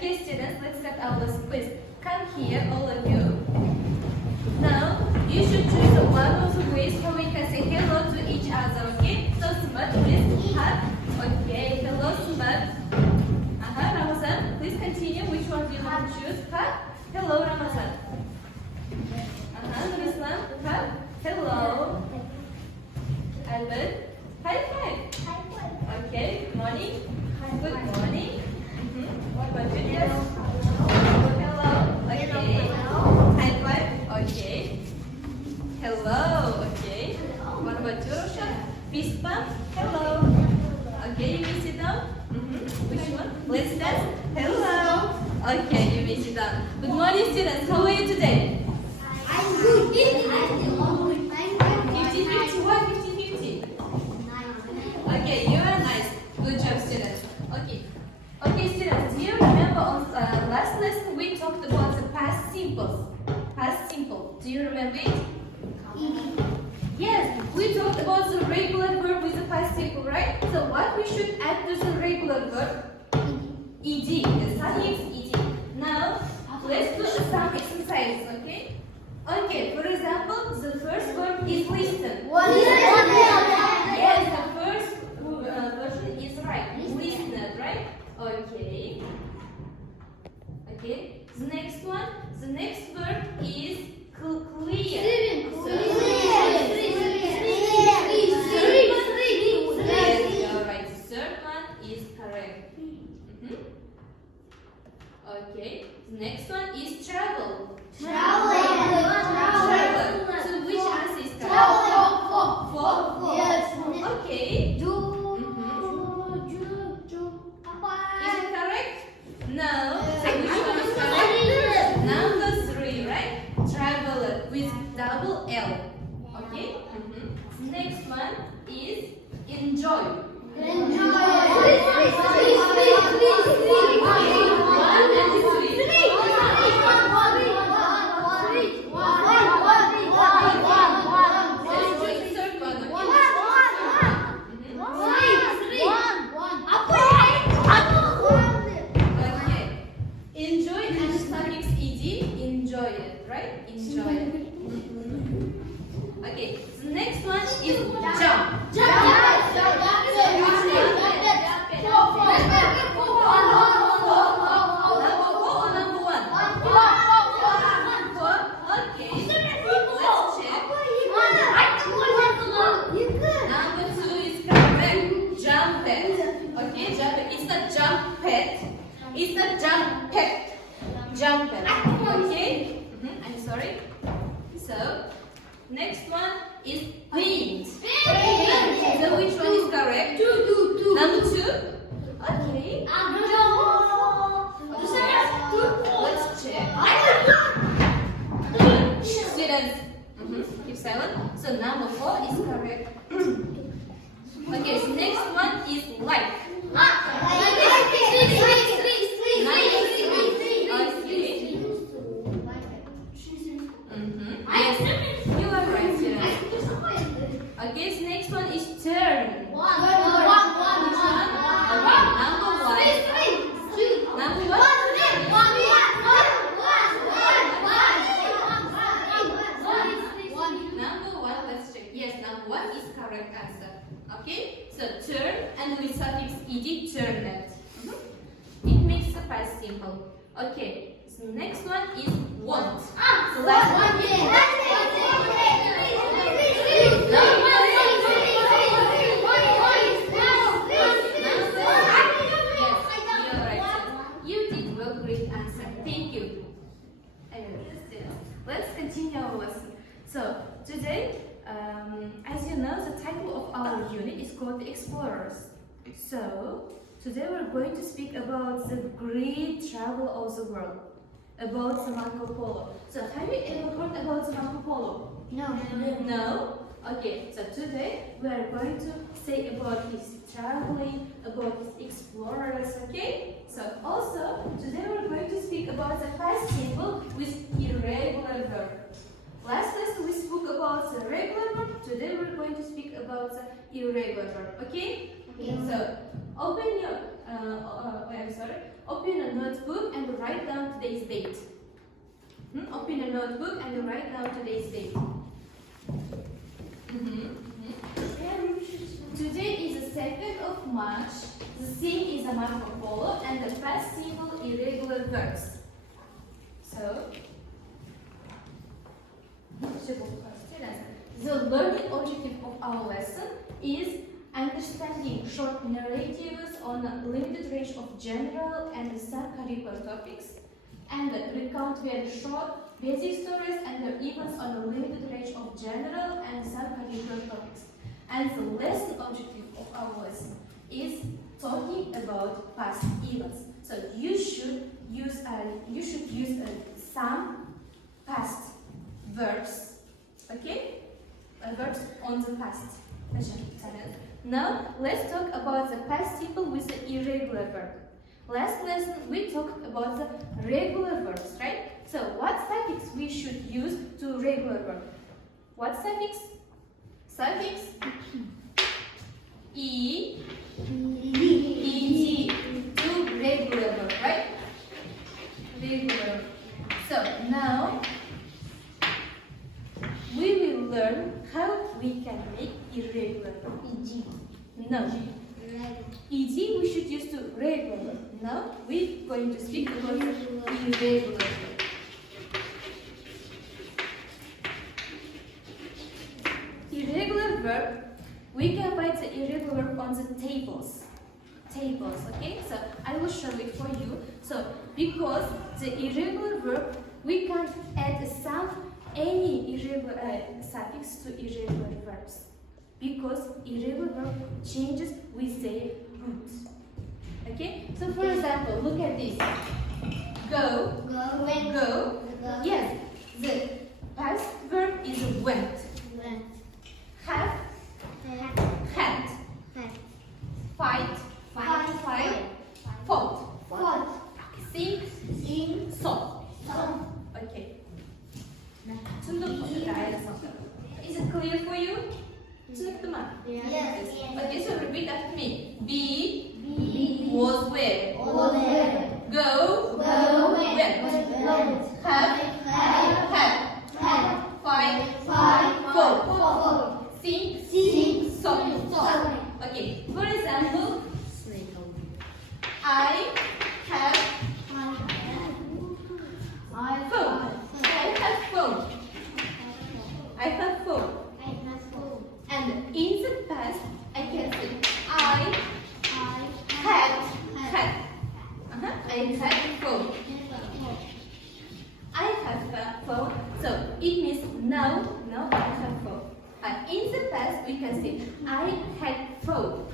Okay, students, let's start our quiz. Come here, all of you. Now, you should choose one of the ways how we can say hello to each other, okay? So, Smart, please have. Okay, hello, Smart. Ramazan, please continue. Which one do you want to choose? Hello, Ramazan. Islam, hello. Albert, high five. Okay, good morning. Good morning. What about you? Yes. Hello. Okay. High five. Okay. Hello. Okay. What about you, Roshan? Fist bump. Hello. Okay, you may sit down. Which one? Let's dance. Hello. Okay, you may sit down. Good morning, students. How are you today? I'm good. 50-50. What? 50-50. Okay, you are nice. Good job, students. Okay. Okay, students. Do you remember on last lesson we talked about the past simples? Past simple. Do you remember it? Yes, we talked about the regular verb with the past simple, right? So what we should add to the regular verb? Ed. The suffix ed. Now let's do some exercises, okay? Okay, for example, the first verb is listen. Yes, the first version is right. Listener, right? Okay. Okay. The next one, the next verb is clear. Yes, you're right. The third one is correct. Okay. The next one is travel. Travel. So which answer is correct? Four. Yes. Okay. Is it correct? No. So which one is correct? Number 3, right? Traveler with double L. Okay. The next one is enjoy. Enjoy and suffix ed. Enjoy it, right? Enjoy it. Okay. The next one is jump. It's not jump pet. Jump pet. Okay? I'm sorry. So, next one is paint. So, which one is correct? Two. Number 2? Okay. Let's check. Students, keep silent. So, number 4 is correct. Okay, so next one is like. Yes, you are right, students. Okay, so next one is turn. One. Number 1. Number 1, let's check. Yes, number 1 is correct answer. Okay, so turn and with suffix ed, turn it. It makes the past simple. Okay, so next one is want. So last one. You did well, great answer. Thank you. Let's continue our lesson. So today, as you know, the title of our unit is called The Explorers. So today we're going to speak about the great travel of the world, about the Marco Polo. So have you ever heard about the Marco Polo? No? Okay, so today we are going to say about his traveling, about his explorers, okay? So also, today we're going to speak about the past simple with irregular verb. Last lesson we spoke about the regular verb, today we're going to speak about the irregular verb, okay? So, open your Open a notebook and write down today's date. Open a notebook and write down today's date. Today is the 2nd of March. The scene is a Marco Polo and the past simple irregular verbs. So, the learning objective of our lesson is understanding short narratives on a limited range of general and subcurricular topics, and recount very short basic stories and their events on a limited range of general and subcurricular topics. And the lesson objective of our lesson is talking about past events. So you should use some past verbs, okay? Verbs on the past. Now let's talk about the past simple with the irregular verb. Last lesson we talked about the regular verbs, right? So what suffix we should use to regular verb? What suffix? Suffix ed to regular verb, right? Regular. So now we will learn how we can make irregular verb. No. Ed we should use to regular. Now we're going to speak about irregular verb. Irregular verb, we can find the irregular verb on the tables. Okay? So I will show it for you. So because the irregular verb, we can add any irregular suffix to irregular verbs. Because irregular verb changes with their root. Okay? So for example, look at this. Go. Go. Yes. The past verb is went. Have. Had. Fight. Fought. Sing. Saw. Okay. Is it clear for you? Yes. Okay, so repeat after me. Be was where. Go went. Have had. Fight fought. Sing saw. Okay, for example, I have phone. I have phone. And in the past, I can say I had. I had phone. I have a phone. So it means now I have phone. And in the past, we can say I had phone.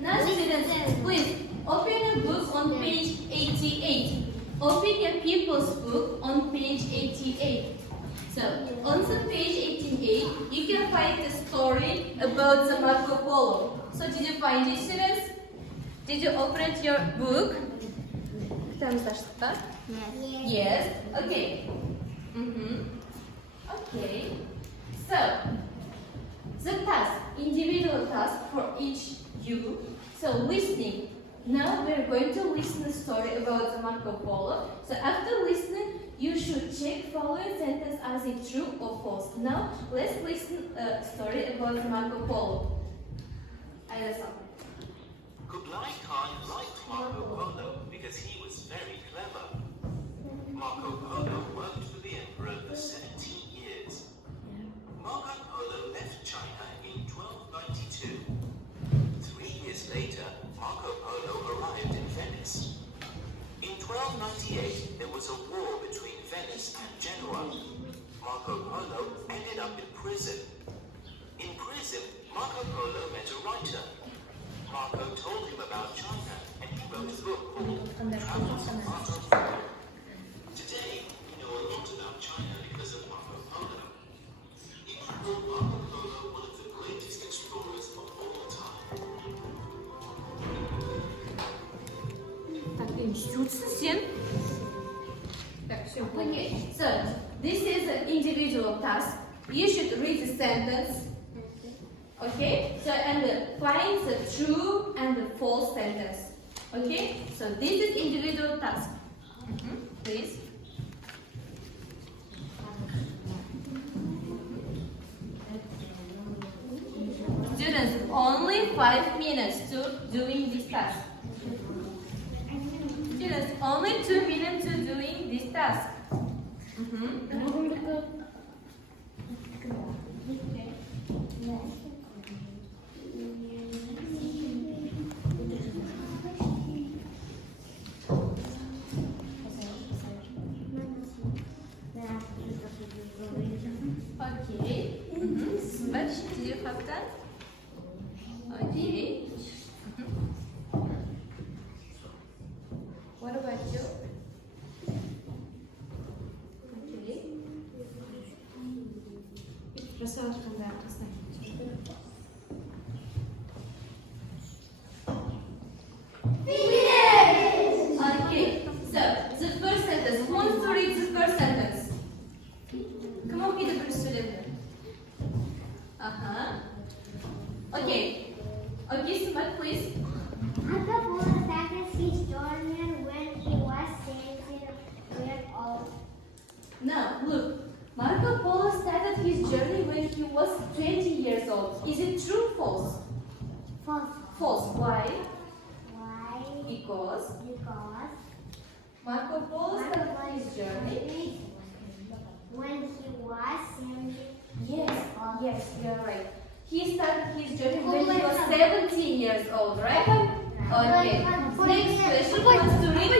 Now students, please open your book on page 88. Open your people's book on page 88. So, on the page 88, you can find the story about the Marco Polo. So, did you find it, students? Did you open your book? Yes. Okay. Okay. So, the task, individual task for each you. So, listening. Now we are going to listen the story about the Marco Polo. So after listening, you should check following sentence as it true or false. Now let's listen a story about the Marco Polo. Kublai Khan liked Marco Polo because he was very clever. Marco Polo worked for the emperor for 17 years. Marco Polo left China in 1292. 3 years later, Marco Polo arrived in Venice. In 1298, there was a war between Venice and Genoa. Marco Polo ended up in prison. In prison, Marco Polo met a writer. Marco told him about China, and he wrote a book called Travels of Marco Polo. Today, we know a lot about China because of Marco Polo. He called Marco Polo one of the greatest explorers of all time. Okay, so this is an individual task. You should read the sentence. Okay, so and find the true and the false sentence. Okay, so this is individual task. Please. Students, only 5 minutes to doing this task. Students, only 2 minutes to doing this task. Okay. But do you have that? Okay. What about you? Okay. Okay. So the first sentence. Who wants to read the first sentence? Come on, get the first student. Okay. Okay, Sumat, please. Marco Polo started his journey when he was 17 years old. Now, look. Marco Polo started his journey when he was 20 years old. Is it true or false? False. False. Why? Why? Because Because Marco Polo started his journey. when he was 17 Yes, yes, you're right. He started his journey when he was 17 years old, right? Okay. Next question wants to read.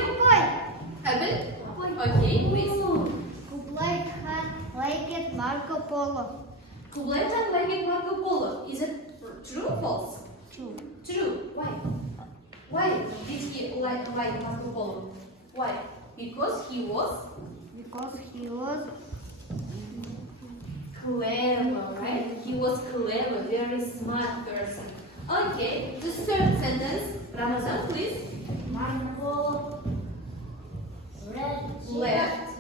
Abel? Okay, please. Kublai Khan liked Marco Polo. Kublai Khan liked Marco Polo. Is it true or false? True. True. Why? Why did he like Marco Polo? Why? Because he was clever, right? He was clever, very smart person. Okay, the third sentence. Ramazan, please. Marco Left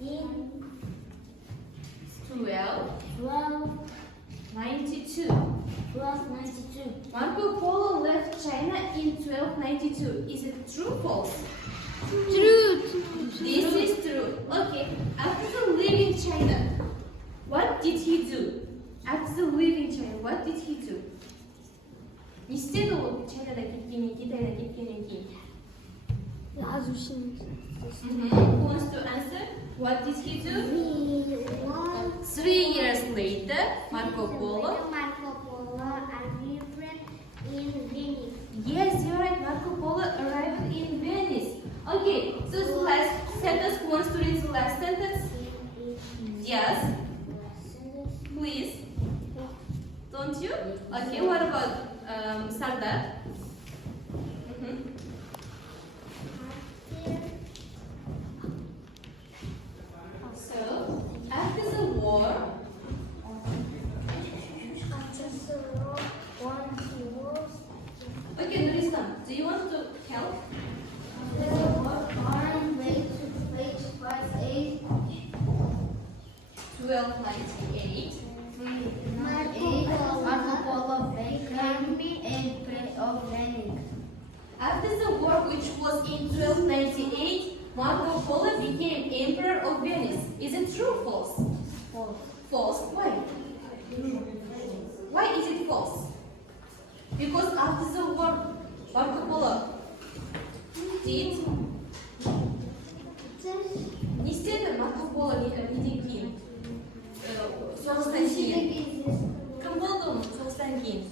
in 1292. 1292. Marco Polo left China in 1292. Is it true or false? True. This is true. Okay, after leaving China, what did he do? After leaving China, what did he do? Не істеді ол Чайнадан кеткеннен кейін, Китайдан кеткеннен кейін. Who wants to answer? What did he do? 3 years later, Marco Polo. Marco Polo arrived in Venice. Yes, you're right. Marco Polo arrived in Venice. Okay, so the last sentence. Who wants to read the last sentence? Yes, please. Don't you? Okay, what about Sardar? So, after the war, okay, Nurislam, do you want to help? 1298. Marco Polo became Emperor of Venice. After the war, which was in 1298, Marco Polo became Emperor of Venice. Is it true or false? False. False. Why? Why is it false? Because after the war, Marco Polo did. Не істеді Марко Поло неден кейін. Соғыстан кейін. Кім болды оның соғыстан кейін?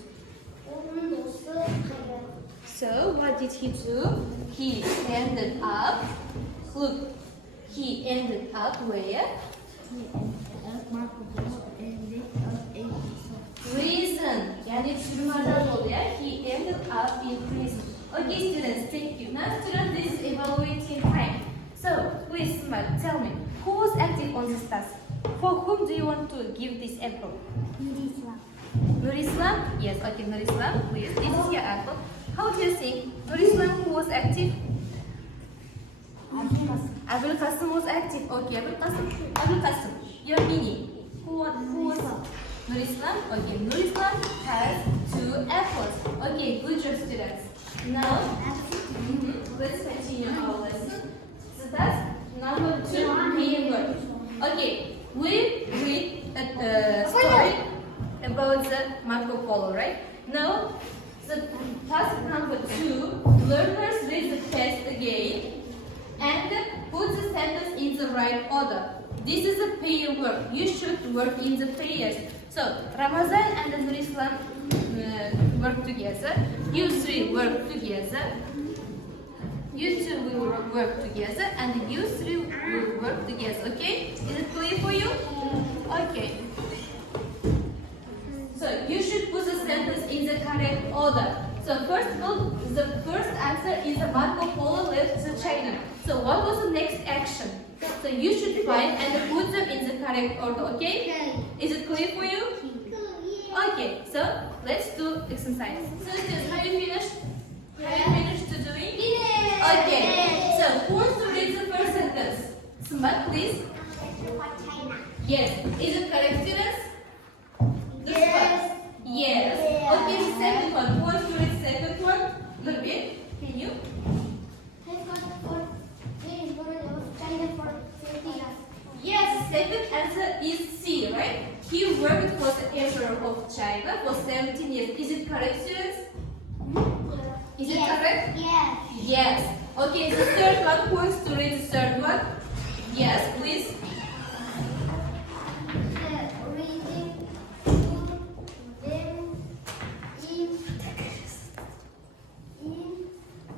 So what did he do? He ended up. Look, he ended up where? Marco Polo ended up in Prison. Yani sürümardan oldu ya. He ended up in prison. Okay, students, thank you. Now, students, this is evaluating time. So, please, Smart, tell me, who was active on this task? For whom do you want to give this apple? Nurislam? Yes, okay, Nurislam, please. This is your apple. How do you think? Nurislam, who was active? Abul Qasim was active. Okay, Abul Qasim, your meaning. Who was? Nurislam? Okay, Nurislam has 2 apples. Okay, good job, students. Now, let's continue our lesson. So that's number 2 main word. Okay, we read a story about the Marco Polo, right? Now, the task number 2, learners read the text again and put the sentence in the right order. This is a pair work. You should work in the pairs. So, Ramazan and Nurislam work together. You three work together. You two will work together, and you three will work together. Okay? Is it clear for you? Okay. So you should put the sentence in the correct order. So first of all, the first answer is the Marco Polo left the China. So what was the next action? So you should find and put them in the correct order. Okay? Is it clear for you? Okay. So let's do exercise. So students, have you finished? Have you finished to doing? Okay. So who wants to read the first sentence? Smart, please. Yes. Is it correct, students? This one? Yes. Okay, the second one. Who wants to read the second one? Nurbi, can you? Yes, second answer is C, right? He worked for the Emperor of China for 17 years. Is it correct, students? Is it correct? Yes. Yes. Okay, the third one. Who wants to read the third one? Yes, please.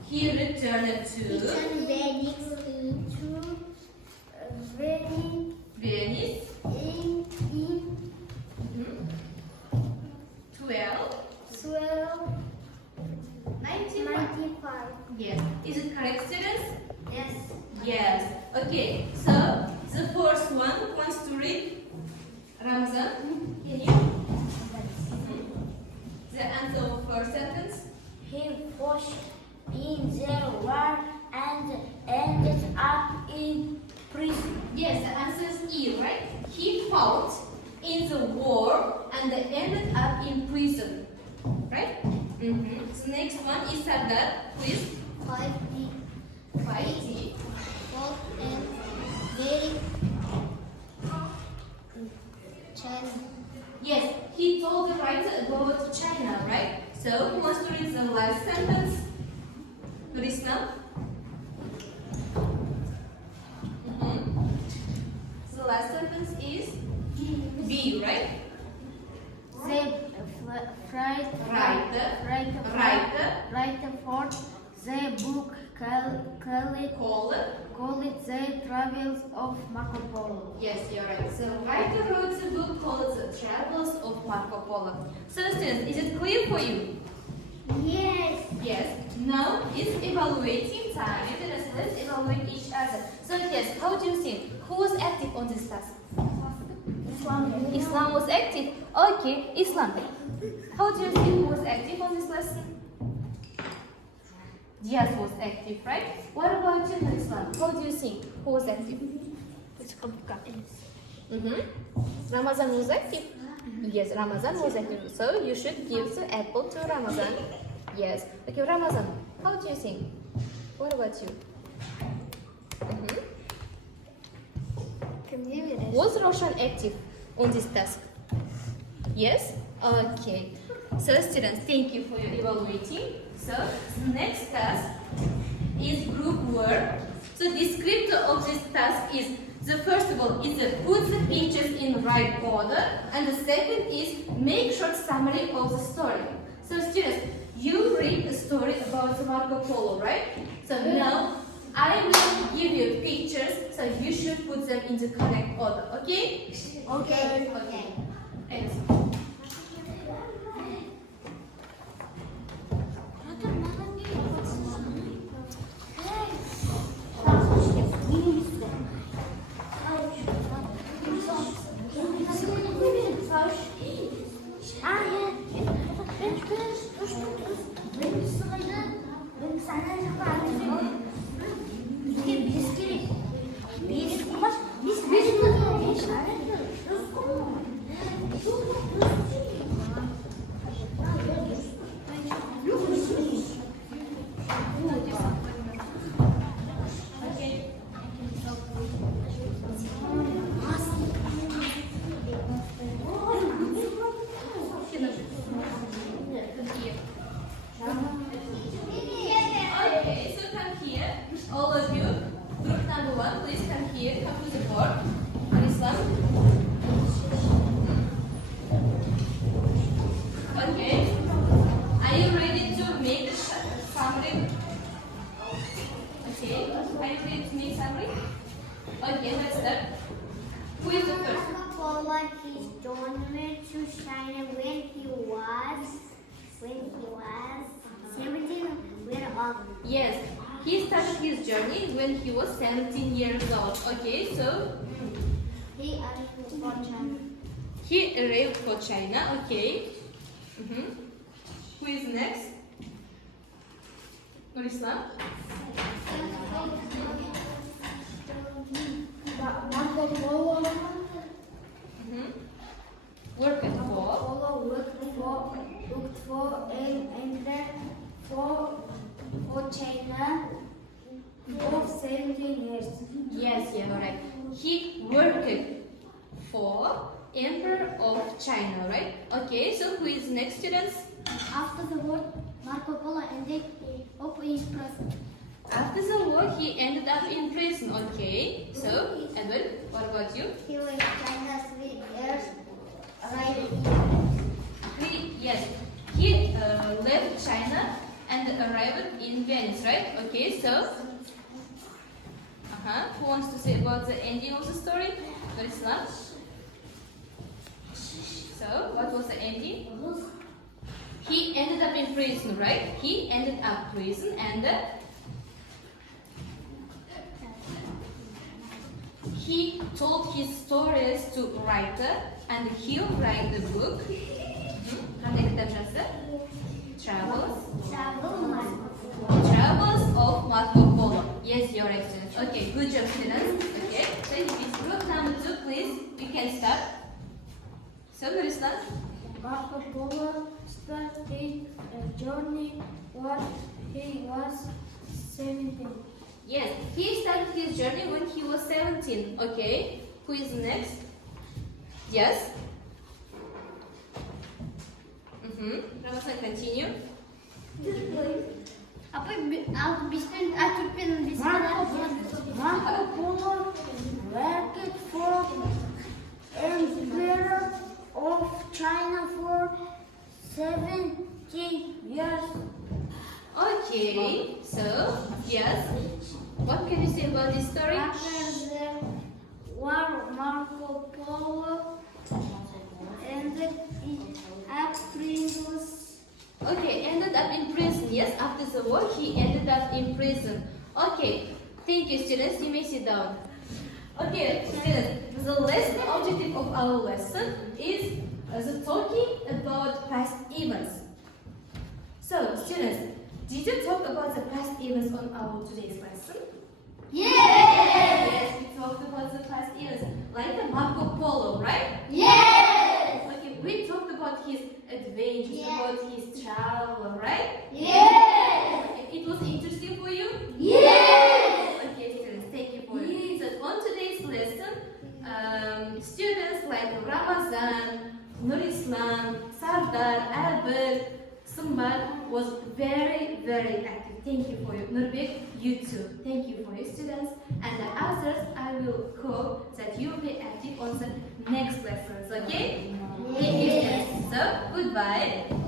He returned to Venice. 1295. Yes. Is it correct, students? Yes. Yes. Okay. So the first one wants to read. Ramazan, can you? The answer of first sentence. He fought in the war and ended up in prison. Yes, the answer is E, right? He fought in the war and ended up in prison, right? So next one is Sardar, please. 5D. 5D. Fought and very China. Yes, he told the writer about China, right? So who wants to read the last sentence? Nurislam. The last sentence is B, right? They writer for the book called it The Travels of Marco Polo. Yes, you're right. So writer wrote a book called The Travels of Marco Polo. So students, is it clear for you? Yes. Yes. Now it's evaluating time. Let's evaluate each other. So yes, how do you think? Who was active on this task? Islam was active. Okay, Islam. How do you think who was active on this lesson? Diaz was active, right? What about you, Islam? How do you think who was active? Ramazan was active. Yes, Ramazan was active. So you should give the apple to Ramazan. Yes. Okay, Ramazan. How do you think? What about you? Was Roshan active on this task? Yes? Okay. So students, thank you for your evaluating. So the next task is group work. So descriptor of this task is, the first of all is put the pictures in right order, and the second is make short summary of the story. So students, you read a story about Marco Polo, right? So now I will give you pictures, so you should put them in the correct order, okay? Okay. Thanks. summary? Okay, let's start. Who is the first? Marco Polo, his journey to China when he was 17 years old. Yes, he started his journey when he was 17 years old. Okay, so He arrived for China. he arrived for China. Okay. Who is next? Nurislam? Marco Polo Worked for. worked for and entered for China for 17 years. Yes, yeah, right. He worked for Emperor of China, right? Okay, so who is next, students? After the war, Marco Polo ended up in prison. After the war, he ended up in prison. Okay, so Edward, what about you? He was China 3 years. Yes, he left China and arrived in Venice, right? Okay, so who wants to say about the ending of the story? Nurislam? So, what was the ending? He ended up in prison, right? He ended up prison and he told his stories to writer and he'll write the book. Қандай кітап жазды? Travels of Marco Polo. Yes, your excellence. Okay, good job, students. Okay, so if it's group number 2, please, you can start. So, Nurislam? Marco Polo started a journey when he was 17. Yes, he started his journey when he was 17. Okay, who is next? Yes? Ramazan, continue. Marco Polo worked for Emperor of China for 17 years. Okay, so, yes. What can you say about this story? After the war, Marco Polo ended up prison. Okay, ended up in prison. Yes, after the war, he ended up in prison. Okay, thank you, students. You may sit down. Okay, students, the lesson objective of our lesson is the talking about past events. So, students, did you talk about the past events on our today's lesson? Yes, we talked about the past events, like the Marco Polo, right? Yes! Okay, we talked about his adventures, about his travel, right? Yes! Okay, it was interesting for you? Yes! Okay, students, thank you for it. So on today's lesson, students like Ramazan, Nurislam, Sardar, Albert, Sumbat was very, very active. Thank you for you. Nurbek, you too. Thank you for your students. And the others, I will hope that you will be active on the next lessons, okay? Thank you, students. So, goodbye.